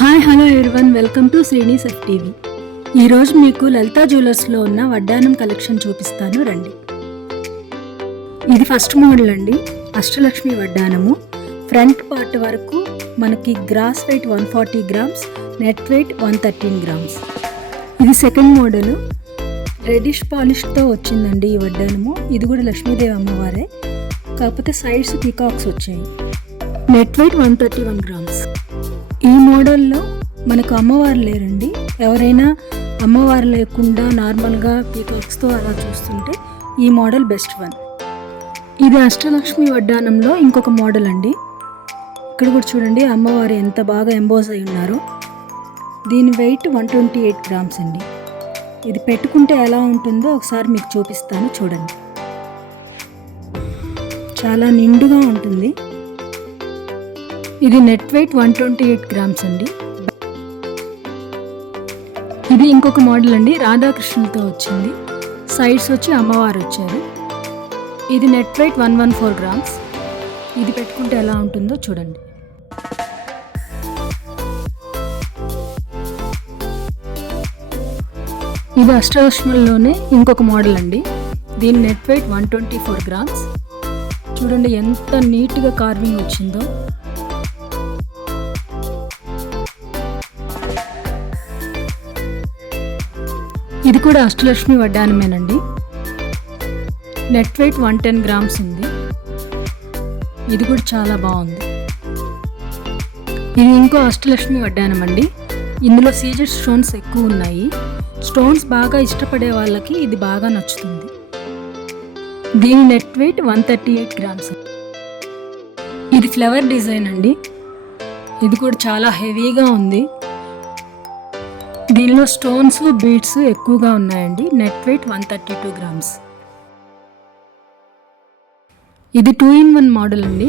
Hi hello everyone, welcome to Srinis TV. ఈరోజు మీకు లలితా జ్యువెలర్స్లో ఉన్న వడ్డానం కలెక్షన్ చూపిస్తాను రండి. ఇది ఫస్ట్ మోడల్ అండి, అష్టలక్ష్మి వడ్డానము. ఫ్రంట్ పార్ట్ వరకు మనకి gross weight 140 grams, net weight 113 grams. ఇది సెకండ్ మోడల్, రెడిష్ పాలిష్తో వచ్చిందండి ఈ వడ్డానము. ఇది కూడా లక్ష్మీదేవి అమ్మవారే, కాకపోతే సైడ్స్ పీకాక్స్ వచ్చాయి. Net weight 131 grams. ఈ మోడల్లో మనకు అమ్మవారు లేరండి. ఎవరైనా అమ్మవారు లేకుండా నార్మల్గా పీకాక్స్తో అలా చూస్తుంటే ఈ మోడల్ బెస్ట్ వన్. ఇది అష్టలక్ష్మి వడ్డానంలో ఇంకొక మోడల్ అండి. ఇక్కడ కూడా చూడండి అమ్మవారు ఎంత బాగా ఎంబోజ్ అయి ఉన్నారు. దీని వెయిట్ 128 గ్రామ్స్ అండి. ఇది పెట్టుకుంటే ఎలా ఉంటుందో ఒకసారి మీకు చూపిస్తాను చూడండి. చాలా నిండుగా ఉంటుంది. ఇది నెట్ వెయిట్ 128 గ్రామ్స్ అండి. ఇది ఇంకొక మోడల్ అండి, రాధాకృష్ణులతో వచ్చింది. సైడ్స్ వచ్చి అమ్మవారు వచ్చారు. ఇది నెట్ వెయిట్ 114 గ్రామ్స్. ఇది పెట్టుకుంటే ఎలా ఉంటుందో చూడండి. ఇది అష్టలక్ష్మిలోనే ఇంకొక మోడల్ అండి. దీని నెట్ వెయిట్ 124 గ్రామ్స్. చూడండి ఎంత నీట్గా కార్వింగ్ వచ్చిందో. ఇది కూడా అష్టలక్ష్మి వడ్డానమేనండి. నెట్ వెయిట్ 110 గ్రామ్స్ ఉంది. ఇది కూడా చాలా బాగుంది. ఇది ఇంకో అష్టలక్ష్మి వడ్డానం అండి. ఇందులో సీజెడ్ స్టోన్స్ ఎక్కువ ఉన్నాయి. స్టోన్స్ బాగా ఇష్టపడే వాళ్ళకి ఇది బాగా నచ్చుతుంది. దీని నెట్ వెయిట్ 138 గ్రామ్స్. ఇది ఫ్లవర్ డిజైన్ అండి. ఇది కూడా చాలా హెవీగా ఉంది. దీనిలో స్టోన్స్ బీడ్స్ ఎక్కువగా ఉన్నాయండి. Net weight 132 grams. ఇది 2-in-1 మోడల్ అండి.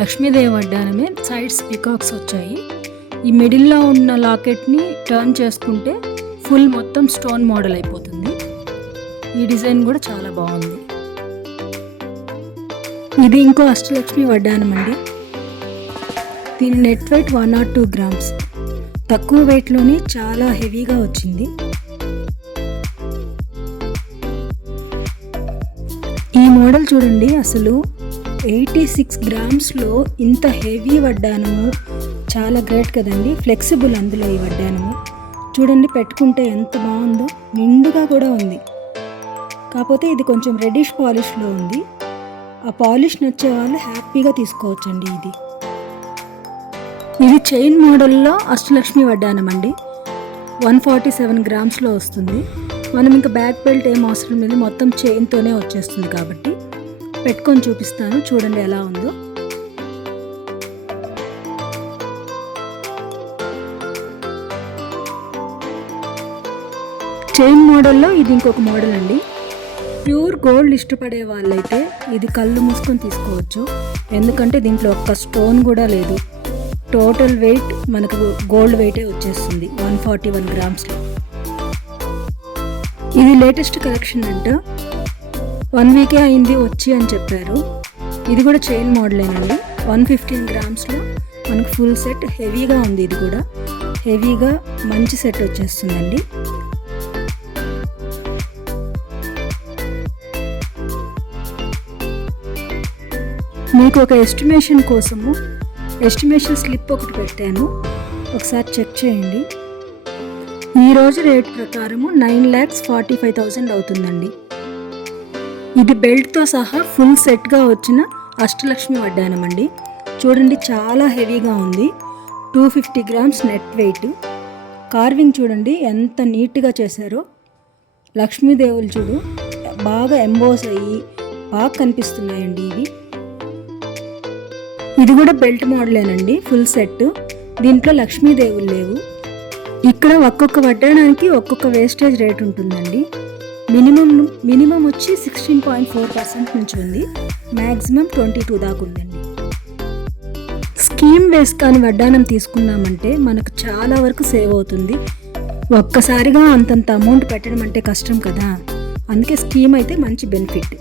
లక్ష్మీదేవి వడ్డానమే, సైడ్స్ పికాక్స్ వచ్చాయి. ఈ మిడిల్లో ఉన్న లాకెట్ని టర్న్ చేసుకుంటే ఫుల్ మొత్తం స్టోన్ మోడల్ అయిపోతుంది. ఈ డిజైన్ కూడా చాలా బాగుంది. ఇది ఇంకో అష్టలక్ష్మి వడ్డానం అండి. దీని నెట్ వెయిట్ 102 గ్రామ్స్. తక్కువ వెయిట్లోనే చాలా హెవీగా వచ్చింది. ఈ మోడల్ చూడండి, అసలు 86 గ్రామ్స్లో ఇంత హెవీ వడ్డానము చాలా గ్రేట్ కదండి. ఫ్లెక్సిబుల్ అందులో ఈ వడ్డానము. చూడండి పెట్టుకుంటే ఎంత బాగుందో, నిండుగా కూడా ఉంది. కాకపోతే ఇది కొంచెం రెడిష్ పాలిష్లో ఉంది. ఆ పాలిష్ నచ్చే వాళ్ళు హ్యాపీగా తీసుకోవచ్చండి. ఇది చైన్ మోడల్లో అష్టలక్ష్మి వడ్డానం అండి. 147 గ్రామ్స్లో వస్తుంది. మనం ఇంకా బ్యాక్ బెల్ట్ ఏం అవసరం లేదు, మొత్తం చైన్తోనే వచ్చేస్తుంది కాబట్టి పెట్టుకొని చూపిస్తాను చూడండి ఎలా ఉందో. చైన్ మోడల్లో ఇది ఇంకొక మోడల్ అండి. ప్యూర్ గోల్డ్ ఇష్టపడే వాళ్ళైతే ఇది కళ్ళు మూసుకొని తీసుకోవచ్చు. ఎందుకంటే దీంట్లో ఒక్క స్టోన్ కూడా లేదు. టోటల్ వెయిట్ మనకు గోల్డ్ వెయిటే వచ్చేస్తుంది 141 గ్రామ్స్లో. ఇది లేటెస్ట్ కలెక్షన్ అంట. 1 వీకే అయింది వచ్చి అని చెప్పారు. ఇది కూడా చైన్ మోడలేనండి. 115 గ్రామ్స్లో మనకు ఫుల్ సెట్ హెవీగా ఉంది. ఇది కూడా హెవీగా మంచి సెట్ వచ్చేస్తుందండి. మీకు ఒక ఎస్టిమేషన్ కోసము ఎస్టిమేషన్ స్లిప్ ఒకటి పెట్టాను, ఒకసారి చెక్ చేయండి. ఈరోజు రేట్ ప్రకారము 9,45,000 అవుతుందండి. ఇది బెల్ట్తో సహా ఫుల్ సెట్గా వచ్చిన అష్టలక్ష్మి వడ్డానం అండి. చూడండి చాలా హెవీగా ఉంది. 250 గ్రామ్స్ నెట్ వెయిట్. కార్వింగ్ చూడండి ఎంత నీట్గా చేశారో. లక్ష్మీదేవులు చూడు బాగా ఎంబోస్ అయ్యి బాగా కనిపిస్తున్నాయండి ఇవి. ఇది కూడా బెల్ట్ మోడలేనండి, ఫుల్ సెట్. దీంట్లో లక్ష్మీదేవులు లేవు. ఇక్కడ ఒక్కొక్క వడ్డానానికి ఒక్కొక్క వేస్టేజ్ రేట్ ఉంటుందండి. మినిమం వచ్చి 16.4% నుంచి ఉంది. మ్యాక్సిమం 22 దాకా ఉందండి. స్కీమ్ వేస్ కానీ వడ్డానం తీసుకున్నామంటే మనకు చాలా వరకు సేవ్ అవుతుంది. ఒక్కసారిగా అంతంత అమౌంట్ పెట్టడం అంటే కష్టం కదా, అందుకే స్కీమ్ అయితే మంచి బెనిఫిట్.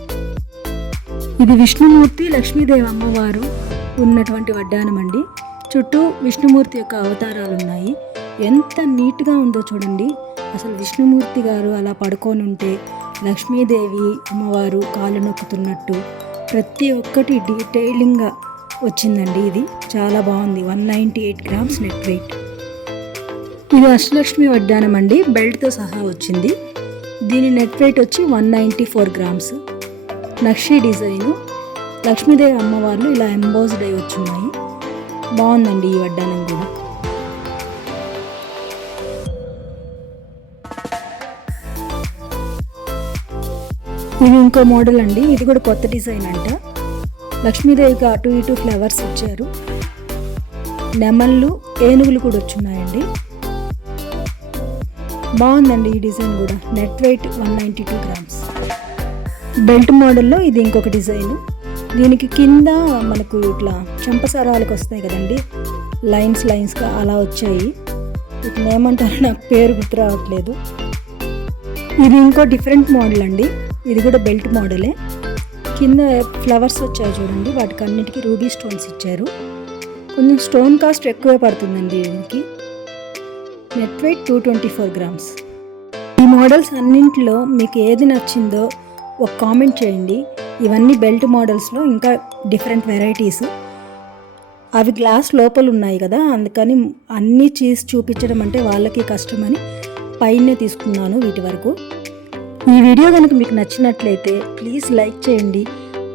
ఇది విష్ణుమూర్తి లక్ష్మీదేవి అమ్మవారు ఉన్నటువంటి వడ్డానం అండి. చుట్టూ విష్ణుమూర్తి యొక్క అవతారాలు ఉన్నాయి. ఎంత నీట్గా ఉందో చూడండి. అసలు విష్ణుమూర్తి గారు అలా పడుకొని ఉంటే లక్ష్మీదేవి అమ్మవారు కాళ్ళు నొక్కుతున్నట్టు ప్రతి ఒక్కటి డీటెయిలింగ్గా వచ్చిందండి. ఇది చాలా బాగుంది. 198 గ్రామ్స్ నెట్ వెయిట్. ఇది అష్టలక్ష్మి వడ్డానం అండి, బెల్ట్తో సహా వచ్చింది. దీని నెట్ వెయిట్ వచ్చి 194 గ్రామ్స్. నక్షి డిజైను, లక్ష్మీదేవి అమ్మవార్లు ఇలా ఎంబోజ్డ్ అయి వచ్చున్నాయి. బాగుందండి ఈ వడ్డానం కూడా. ఇది ఇంకో మోడల్ అండి. ఇది కూడా కొత్త డిజైన్ అంట. లక్ష్మీదేవికి అటు ఇటు ఫ్లవర్స్ ఇచ్చారు. నెమళ్ళు, ఏనుగులు కూడా వచ్చున్నాయండి. బాగుందండి ఈ డిజైన్ కూడా. Net weight 192 grams. బెల్ట్ మోడల్లో ఇది ఇంకొక డిజైన్. దీనికి కింద మనకు ఇట్లా చంపసరాలకు వస్తాయి కదండి, లైన్స్గా అలా వచ్చాయి. ఇట్లా ఏమంటారో నాకు పేరు గుర్తు రావట్లేదు. ఇది ఇంకో డిఫరెంట్ మోడల్ అండి. ఇది కూడా బెల్ట్ మోడలే. కింద ఫ్లవర్స్ వచ్చాయి చూడండి, వాటికి అన్నిటికీ రూబీ స్టోన్స్ ఇచ్చారు. కొంచెం స్టోన్ కాస్ట్ ఎక్కువే పడుతుందండి దీనికి. Net weight 224 grams. ఈ మోడల్స్ అన్నింటిలో మీకు ఏది నచ్చిందో ఒక కామెంట్ చేయండి. ఇవన్నీ బెల్ట్ మోడల్స్లో ఇంకా డిఫరెంట్ వెరైటీస్. అవి గ్లాస్ లోపల ఉన్నాయి కదా, అందుకని అన్నీ చీజ్ చూపించడం అంటే వాళ్ళకి కష్టమని పైనే తీసుకున్నాను వీటి వరకు. ఈ వీడియో కనుక మీకు నచ్చినట్లయితే ప్లీజ్ లైక్ చేయండి.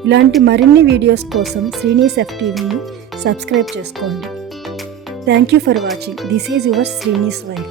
ఇలాంటి మరిన్ని వీడియోస్ కోసం శ్రీనీస్ FTVని సబ్స్క్రైబ్ చేసుకోండి. Thank you for watching. This is your Srinis while.